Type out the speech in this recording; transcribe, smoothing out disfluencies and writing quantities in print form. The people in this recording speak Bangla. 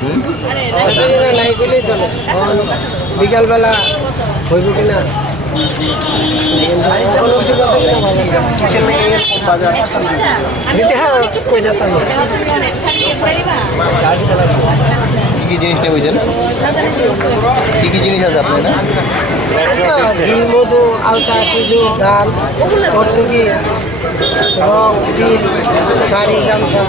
নাই করলেই চলে বিকালবেলা হইব কিনা কি জিনিসটা বুঝছেন কি জিনিস আছে আপনার না ঘি মধু আলতা সুজু ধান ভর্তুকি রং তিল শাড়ি গামছা